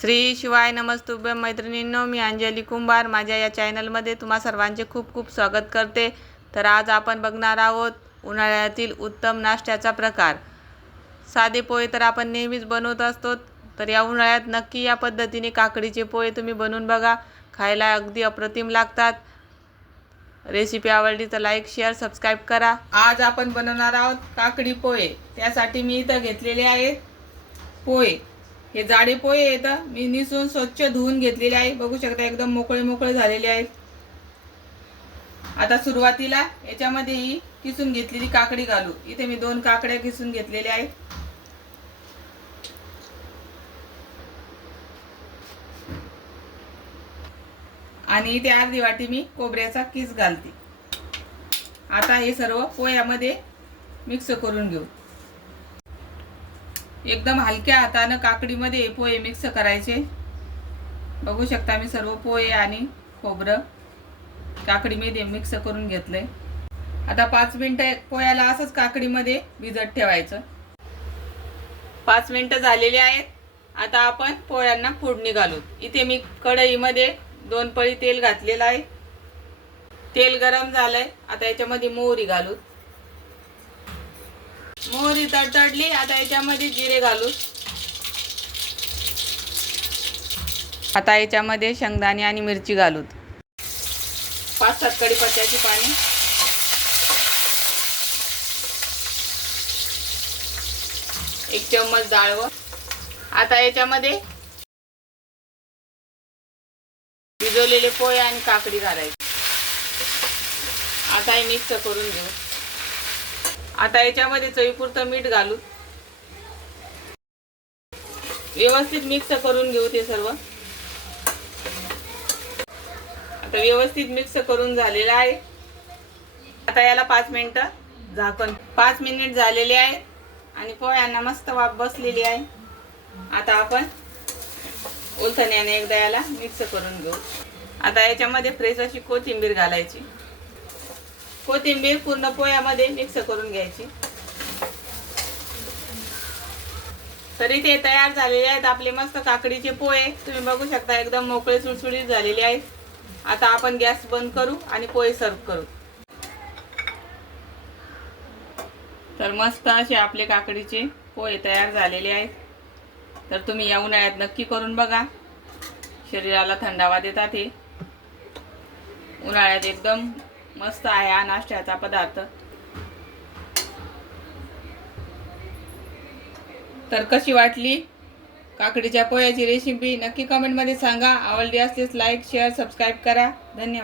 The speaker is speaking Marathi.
श्री शिवाय नमस्तुभ्यं मैत्रिणींनो, मी अंजली कुंभार. माझ्या या चॅनलमध्ये तुम्हा सर्वांचे खूप खूप स्वागत करते. तर आज आपण बघणार आहोत उन्हाळ्यातील उत्तम नाश्त्याचा प्रकार. साधे पोहे तर आपण नेहमीच बनवत असतो, तर या उन्हाळ्यात नक्की या पद्धतीने काकडीचे पोहे तुम्ही बनवून बघा. खायला अगदी अप्रतिम लागतात. रेसिपी आवडली तर लाईक, शेअर, सबस्क्राईब करा. आज आपण बनवणार आहोत काकडी पोहे. त्यासाठी मी इथं घेतलेले आहेत पोहे. हे जाडे पोहे आहेत. मी निसून स्वच्छ धुवून घेतलेले आहे. बघू शकता एकदम मोकळे मोकळे झालेले आहेत. आता सुरुवातीला याच्यामध्ये ही किसून घेतलेली काकडी घालू. इथे मी 2 काकड्या किसून घेतलेल्या आहेत. आणि इथे अर्धी वाटी मी खोबऱ्याचा किस घालते. आता हे सर्व पोह्यामध्ये मिक्स करून घेऊ. एकदम हलक्या हाताने काकडीमध्ये पोहे मिक्स करायचे. बघू शकता मी सर्व पोहे आणि खोबरं काकडीमध्ये मिक्स करून घेतलंय. आता 5 मिनिटं पोह्याला असंच काकडीमध्ये भिजत ठेवायचं. 5 मिनिटं झालेली आहेत. आता आपण पोह्यांना फोडणी घालू. इथे मी कढईमध्ये 2 पळी तेल घातलेलं आहे. तेल गरम झालंय. आता याच्यामध्ये मोहरी घालू. मोहरी तडतडली. आता याच्यामध्ये जिरे घालू. आता याच्यामध्ये शेंगदाणे आणि मिरची घालू. 5-7 कढीपत्त्याची पाने, एक चम्मच डाळवं. आता याच्यामध्ये भिजवलेले पोहे आणि काकडी घालायची. आता हे मिक्स करून घेऊ. आता याच्यामध्ये चवीपुरतं मीठ घालू. व्यवस्थित मिक्स करून घेऊ ते सर्व. आता व्यवस्थित मिक्स करून झालेलं आहे. आता याला 5 मिनिटं झाकण. 5 मिनिट झालेले आहेत आणि पोह्यांना मस्त वाफ बसलेली आहे. आता आपण उलथण्याने एकदा याला मिक्स करून घेऊ. आता याच्यामध्ये फ्रेश अशी कोथिंबीर घालायची. कोथिंबीर पूर्ण पोह्यामध्ये मिक्स करून घ्यायची. तरी ते तयार झालेले आहेत आपले मस्त काकडीचे पोहे. तुम्ही बघू शकता एकदम मोकळे सुळसुळीत झालेले आहेत. आता आपण गॅस बंद करू आणि पोहे सर्व करू. तर मस्त असे आपले काकडीचे पोहे तयार झालेले आहेत. तर तुम्ही या उन्हाळ्यात नक्की करून बघा. शरीराला थंडावा देतात हे. उन्हाळ्यात एकदम मस्त आहे हा नाश्त्याचा पदार्थ. तर कशी वाटली काकडीच्या पोह्याची रेसिपी नक्की कमेंटमध्ये सांगा. आवडली असल्यास लाईक, शेअर, सबस्क्राईब करा. धन्यवाद.